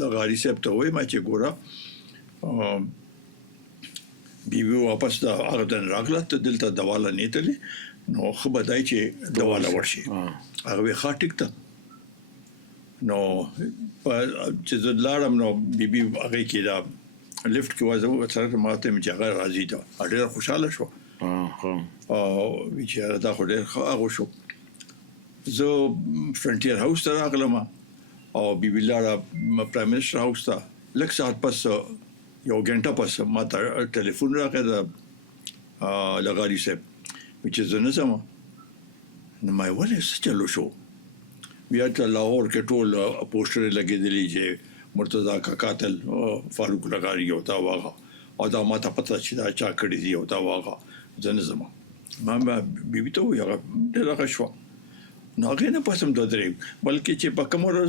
لغاري صاحب ته وایي ما چې ګوره بیبي واپس د هغه دن راغله ته دلته دوا لنیتلې نو خو بدای چې دوا لورشي هغه ښه ټیک ته نو چې زه لاړم نو بیبي هغه کې دا لفت کې وځو سره ماته مې هغه راځي دا ډېر خوشاله شو چې دا خو ډېر ښه شو زه فرنټیر هاوس ته راغلم او بیبي لاړه پرایم منسټر هاوس ته لږ ساعت پس یو غنټه پس ما ته ټلیفون راغی د لغاري صاحب چې زه نه ځم نو ما ولې څه چلو شو بیا ته لاهور کې ټول پوسټر لګېدلي چې مرتضی کا قاتل فاروق لغاري یو تا واغه او دا ما ته پته چې دا چا کړی دی یو تا واغه زه نه ځم ما بیبي ته وایي هغه ډېره ښه شوه نو هغې نه پس هم دوه درې بلکې چې په کومه ورځ